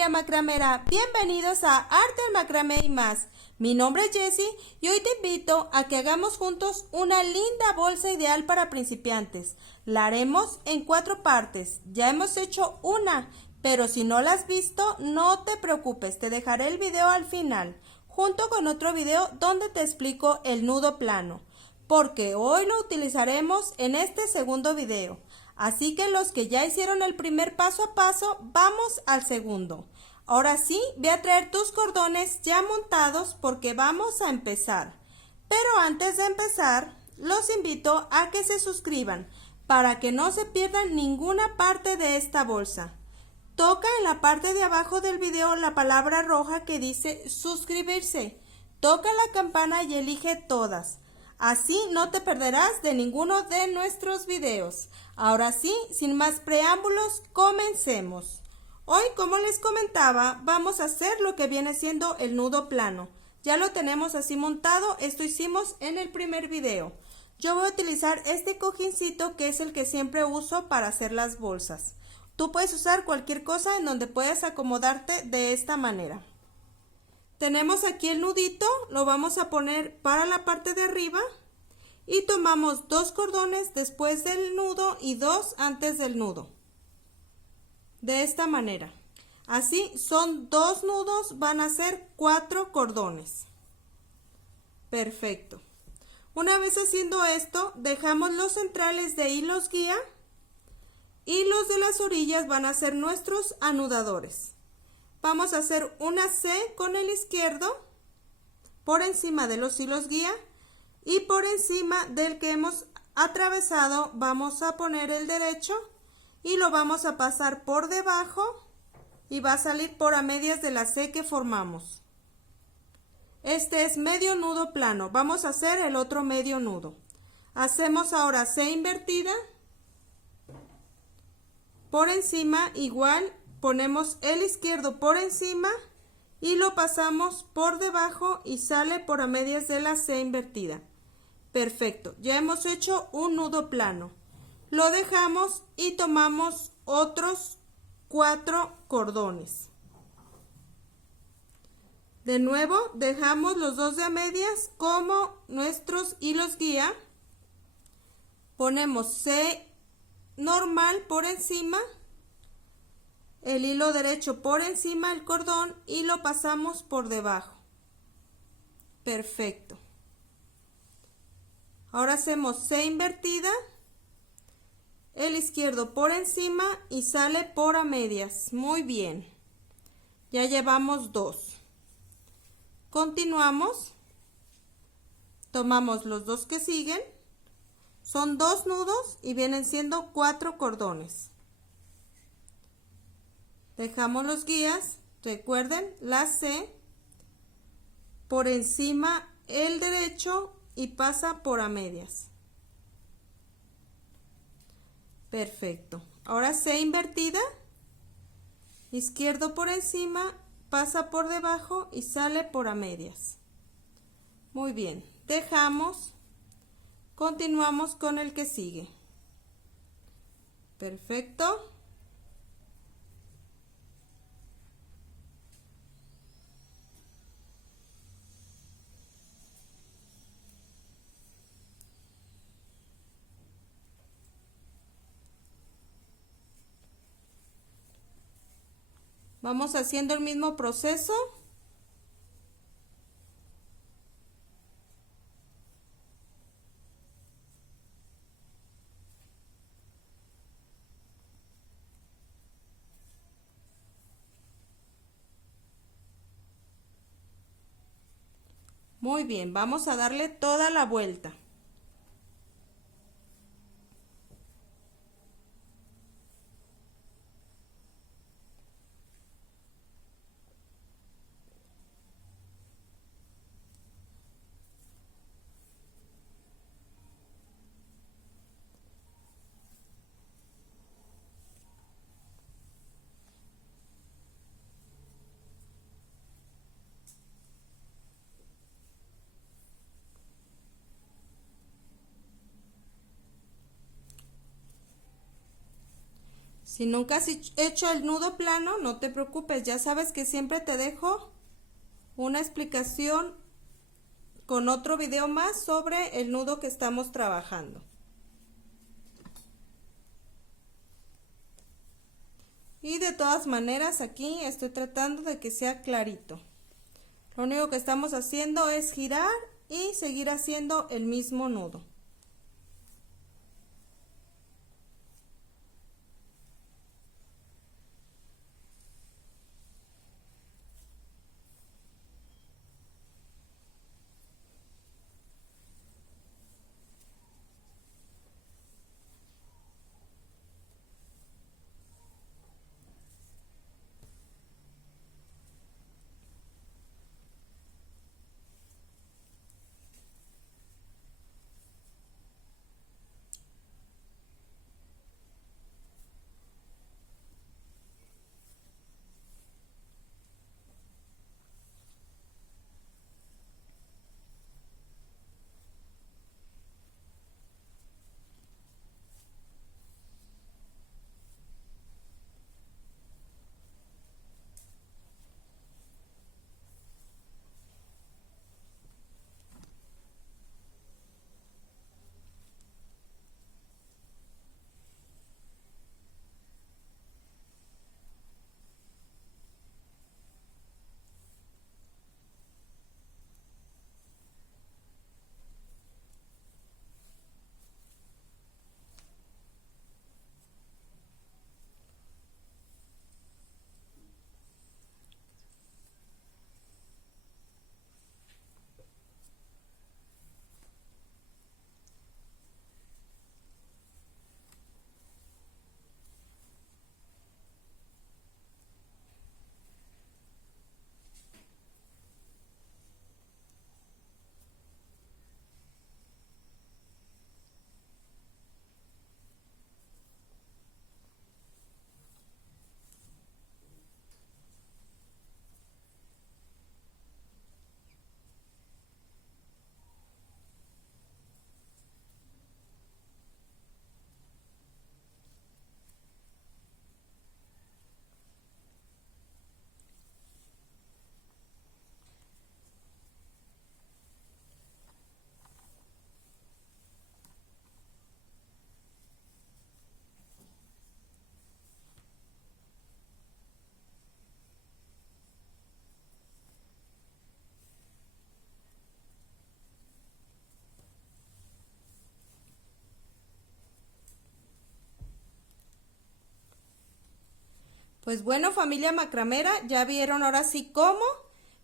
familia macramera, bienvenidos a Arte del Macramé y más. Mi nombre es Jessie y hoy te invito a que hagamos juntos una linda bolsa ideal para principiantes. La haremos en 4 partes, ya hemos hecho una, pero si no la has visto, no te preocupes, te dejaré el video al final, junto con otro video donde te explico el nudo plano, porque hoy lo utilizaremos en este segundo video. Así que los que ya hicieron el primer paso a paso, vamos al segundo. Ahora sí, ve a traer tus cordones ya montados porque vamos a empezar. Pero antes de empezar, los invito a que se suscriban para que no se pierdan ninguna parte de esta bolsa. Toca en la parte de abajo del video la palabra roja que dice suscribirse. Toca la campana y elige todas. Así no te perderás de ninguno de nuestros videos. Ahora sí, sin más preámbulos, comencemos. Hoy, como les comentaba, vamos a hacer lo que viene siendo el nudo plano. Ya lo tenemos así montado, esto hicimos en el primer video. Yo voy a utilizar este cojincito que es el que siempre uso para hacer las bolsas. Tú puedes usar cualquier cosa en donde puedas acomodarte de esta manera. Tenemos aquí el nudito, lo vamos a poner para la parte de arriba y tomamos 2 cordones después del nudo y 2 antes del nudo. De esta manera. Así son 2 nudos, van a ser 4 cordones. Perfecto. Una vez haciendo esto, dejamos los centrales de hilos guía y los de las orillas van a ser nuestros anudadores. Vamos a hacer una C con el izquierdo por encima de los hilos guía y por encima del que hemos atravesado vamos a poner el derecho y lo vamos a pasar por debajo y va a salir por a medias de la C que formamos. Este es medio nudo plano. Vamos a hacer el otro medio nudo. Hacemos ahora C invertida. Por encima igual ponemos el izquierdo por encima y lo pasamos por debajo y sale por a medias de la C invertida. Perfecto, ya hemos hecho un nudo plano. Lo dejamos y tomamos otros 4 cordones. De nuevo dejamos los 2 de a medias como nuestros hilos guía. Ponemos C normal por encima, el hilo derecho por encima del cordón y lo pasamos por debajo. Perfecto. Ahora hacemos C invertida, el izquierdo por encima y sale por a medias. Muy bien. Ya llevamos 2. Continuamos. Tomamos los 2 que siguen. Son 2 nudos y vienen siendo 4 cordones. Dejamos los guías, recuerden la C, por encima el derecho y pasa por a medias. Perfecto. Ahora C invertida, izquierdo por encima, pasa por debajo y sale por a medias. Muy bien, dejamos, continuamos con el que sigue. Perfecto. Vamos haciendo el mismo proceso. Muy bien, vamos a darle toda la vuelta. Si nunca has hecho el nudo plano, no te preocupes, ya sabes que siempre te dejo una explicación con otro video más sobre el nudo que estamos trabajando. Y de todas maneras aquí estoy tratando de que sea clarito. Lo único que estamos haciendo es girar y seguir haciendo el mismo nudo. Pues bueno, familia macramera, ya vieron ahora sí cómo.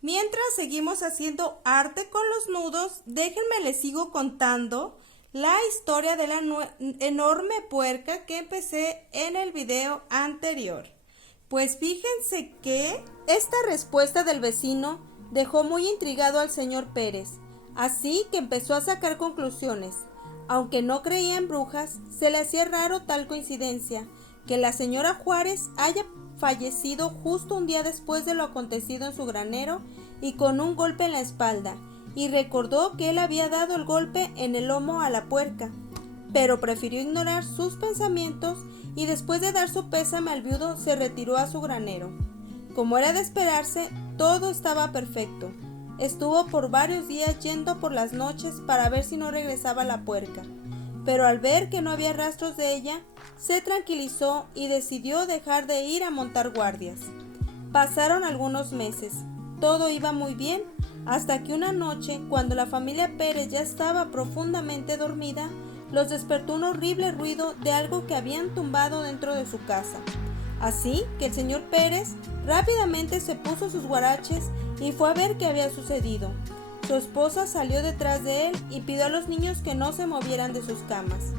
Mientras seguimos haciendo arte con los nudos, déjenme les sigo contando la historia de la enorme puerca que empecé en el video anterior. Pues fíjense que esta respuesta del vecino dejó muy intrigado al señor Pérez, así que empezó a sacar conclusiones. Aunque no creía en brujas, se le hacía raro tal coincidencia, que la señora Juárez haya fallecido justo un día después de lo acontecido en su granero y con un golpe en la espalda, y recordó que él había dado el golpe en el lomo a la puerca, pero prefirió ignorar sus pensamientos y después de dar su pésame al viudo se retiró a su granero. Como era de esperarse, todo estaba perfecto. Estuvo por varios días yendo por las noches para ver si no regresaba la puerca, pero al ver que no había rastros de ella, se tranquilizó y decidió dejar de ir a montar guardias. Pasaron algunos meses, todo iba muy bien, hasta que una noche, cuando la familia Pérez ya estaba profundamente dormida, los despertó un horrible ruido de algo que habían tumbado dentro de su casa. Así que el señor Pérez rápidamente se puso sus guaraches y fue a ver qué había sucedido. Su esposa salió detrás de él y pidió a los niños que no se movieran de sus camas.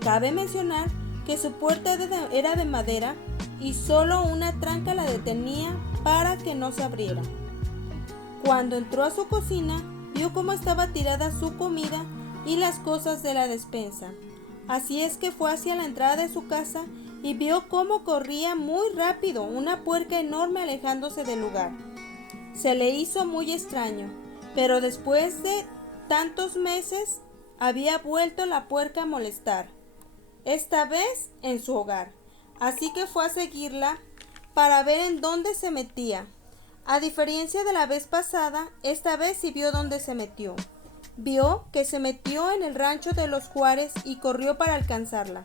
Cabe mencionar que su puerta era de madera y solo una tranca la detenía para que no se abriera. Cuando entró a su cocina, vio cómo estaba tirada su comida y las cosas de la despensa. Así es que fue hacia la entrada de su casa y vio cómo corría muy rápido una puerca enorme alejándose del lugar. Se le hizo muy extraño, pero después de tantos meses había vuelto la puerca a molestar, esta vez en su hogar. así que fue a seguirla para ver en dónde se metía. A diferencia de la vez pasada, esta vez sí vio dónde se metió. Vio que se metió en el rancho de los Juárez y corrió para alcanzarla.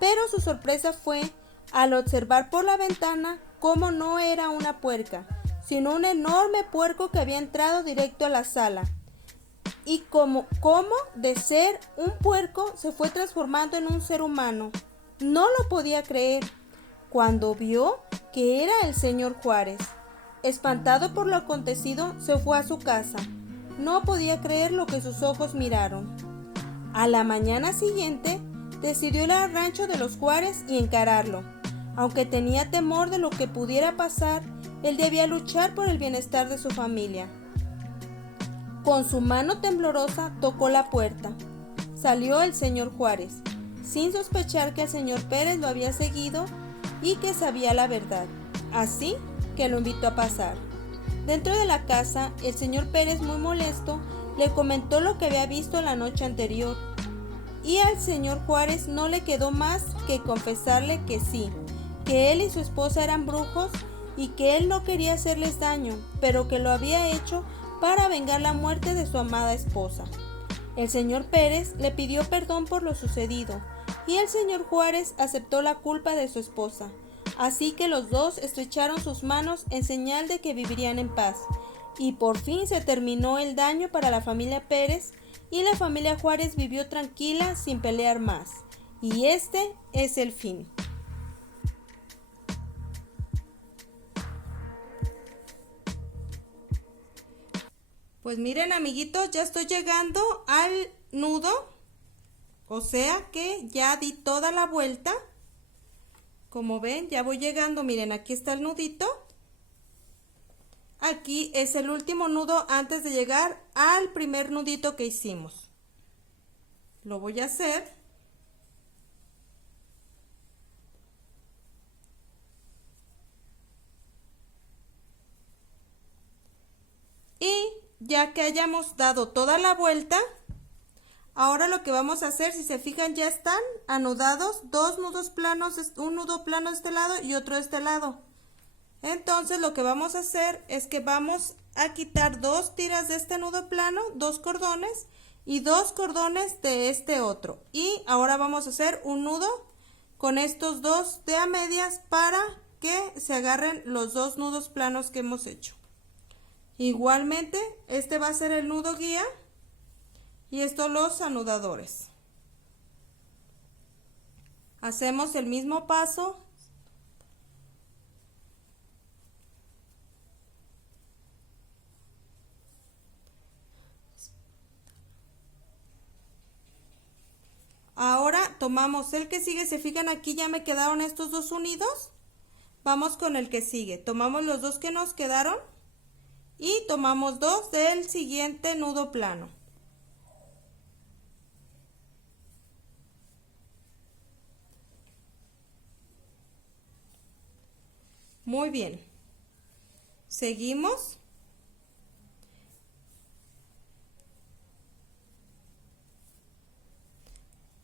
Pero su sorpresa fue al observar por la ventana cómo no era una puerca, sino un enorme puerco que había entrado directo a la sala. Y cómo de ser un puerco se fue transformando en un ser humano. No lo podía creer cuando vio que era el señor Juárez. Espantado por lo acontecido, se fue a su casa. No podía creer lo que sus ojos miraron. A la mañana siguiente, decidió ir al rancho de los Juárez y encararlo. Aunque tenía temor de lo que pudiera pasar, él debía luchar por el bienestar de su familia. Con su mano temblorosa tocó la puerta. Salió el señor Juárez, sin sospechar que el señor Pérez lo había seguido y que sabía la verdad. Así que lo invitó a pasar. Dentro de la casa, el señor Pérez, muy molesto, le comentó lo que había visto la noche anterior. Y al señor Juárez no le quedó más que confesarle que sí, que él y su esposa eran brujos y que él no quería hacerles daño, pero que lo había hecho para vengar la muerte de su amada esposa. El señor Pérez le pidió perdón por lo sucedido y el señor Juárez aceptó la culpa de su esposa. Así que los dos estrecharon sus manos en señal de que vivirían en paz. Y por fin se terminó el daño para la familia Pérez y la familia Juárez vivió tranquila sin pelear más. Y este es el fin. Pues miren, amiguitos, ya estoy llegando al nudo. O sea que ya di toda la vuelta. Como ven, ya voy llegando. Miren, aquí está el nudito. Aquí es el último nudo antes de llegar al primer nudito que hicimos. Lo voy a hacer. Y ya que hayamos dado toda la vuelta, ahora lo que vamos a hacer, si se fijan, ya están anudados dos nudos planos, un nudo plano de este lado y otro de este lado. Entonces lo que vamos a hacer es que vamos a quitar dos tiras de este nudo plano, dos cordones y dos cordones de este otro. Y ahora vamos a hacer un nudo con estos dos de a medias para que se agarren los dos nudos planos que hemos hecho. Igualmente, este va a ser el nudo guía y estos los anudadores. Hacemos el mismo paso. Ahora tomamos el que sigue, se fijan aquí ya me quedaron estos dos unidos. Vamos con el que sigue, tomamos los dos que nos quedaron y tomamos dos del siguiente nudo plano. Muy bien. Seguimos.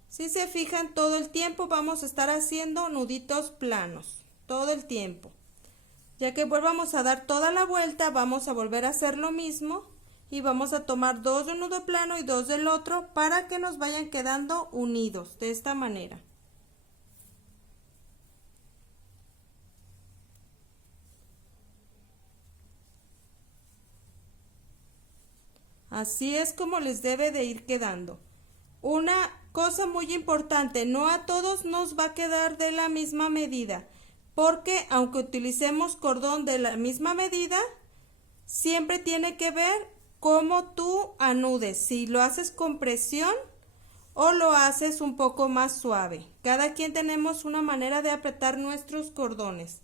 Si se fijan, todo el tiempo vamos a estar haciendo nuditos planos, todo el tiempo. Ya que volvamos a dar toda la vuelta, vamos a volver a hacer lo mismo y vamos a tomar dos de un nudo plano y dos del otro para que nos vayan quedando unidos de esta manera. Así es como les debe de ir quedando. Una cosa muy importante, no a todos nos va a quedar de la misma medida, porque aunque utilicemos cordón de la misma medida, siempre tiene que ver cómo tú anudes, si lo haces con presión o lo haces un poco más suave. Cada quien tenemos una manera de apretar nuestros cordones,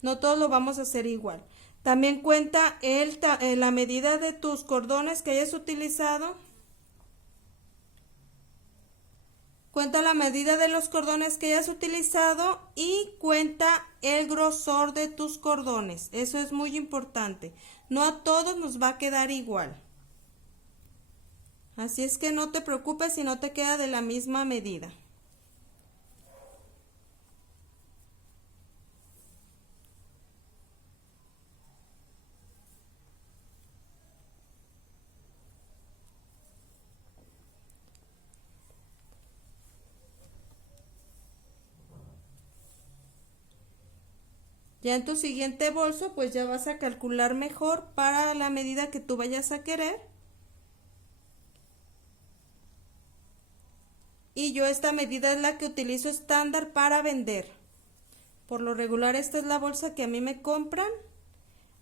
no todos lo vamos a hacer igual. También cuenta la medida de tus cordones que hayas utilizado. Cuenta la medida de los cordones que hayas utilizado y cuenta el grosor de tus cordones. Eso es muy importante. No a todos nos va a quedar igual. Así es que no te preocupes si no te queda de la misma medida. Ya en tu siguiente bolso pues ya vas a calcular mejor para la medida que tú vayas a querer. Y yo esta medida es la que utilizo estándar para vender. Por lo regular esta es la bolsa que a mí me compran.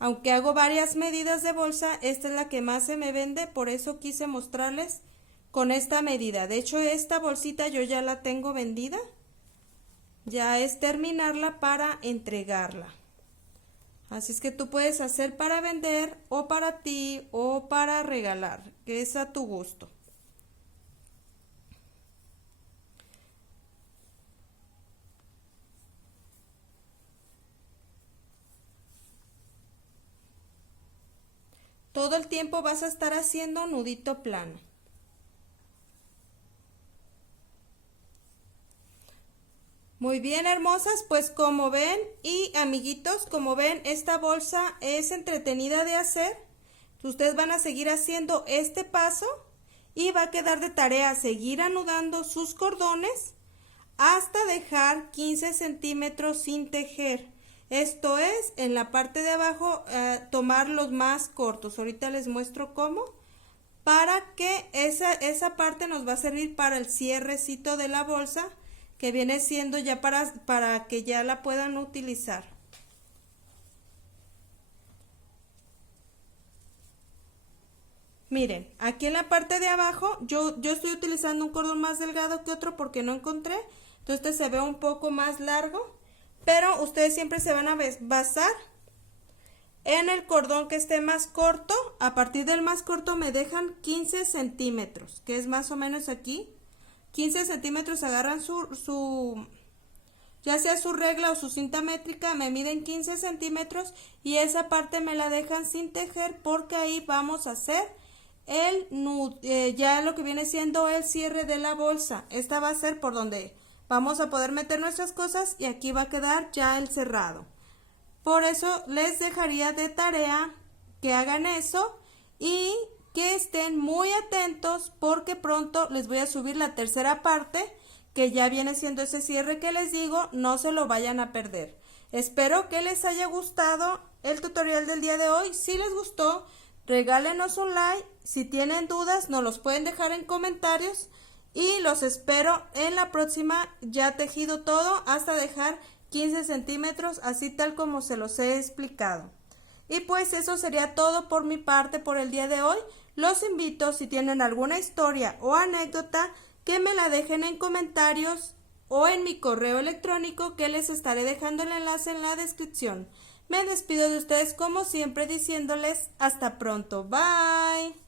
Aunque hago varias medidas de bolsa, esta es la que más se me vende, por eso quise mostrarles con esta medida. De hecho, esta bolsita yo ya la tengo vendida. Ya es terminarla para entregarla. Así es que tú puedes hacer para vender o para ti o para regalar, que es a tu gusto. Todo el tiempo vas a estar haciendo nudito plano. Muy bien, hermosas, pues como ven y amiguitos, como ven, esta bolsa es entretenida de hacer. Ustedes van a seguir haciendo este paso y va a quedar de tarea seguir anudando sus cordones hasta dejar 15 centímetros sin tejer. Esto es, en la parte de abajo, tomar los más cortos. Ahorita les muestro cómo. Para que esa parte nos va a servir para el cierrecito de la bolsa, que viene siendo ya para que ya la puedan utilizar. Miren, aquí en la parte de abajo yo estoy utilizando un cordón más delgado que otro porque no encontré. Entonces este se ve un poco más largo, pero ustedes siempre se van a basar en el cordón que esté más corto. A partir del más corto me dejan 15 centímetros, que es más o menos aquí. 15 centímetros, agarran ya sea su regla o su cinta métrica, me miden 15 centímetros y esa parte me la dejan sin tejer porque ahí vamos a hacer ya lo que viene siendo el cierre de la bolsa. Esta va a ser por donde vamos a poder meter nuestras cosas y aquí va a quedar ya el cerrado. Por eso les dejaría de tarea que hagan eso y que estén muy atentos porque pronto les voy a subir la tercera parte que ya viene siendo ese cierre que les digo, no se lo vayan a perder. Espero que les haya gustado el tutorial del día de hoy. Si les gustó, regálenos un like. Si tienen dudas, nos los pueden dejar en comentarios y los espero en la próxima. Ya tejido todo hasta dejar 15 centímetros, así tal como se los he explicado. Y pues eso sería todo por mi parte por el día de hoy. Los invito, si tienen alguna historia o anécdota, que me la dejen en comentarios o en mi correo electrónico, que les estaré dejando el enlace en la descripción. Me despido de ustedes como siempre diciéndoles hasta pronto. Bye.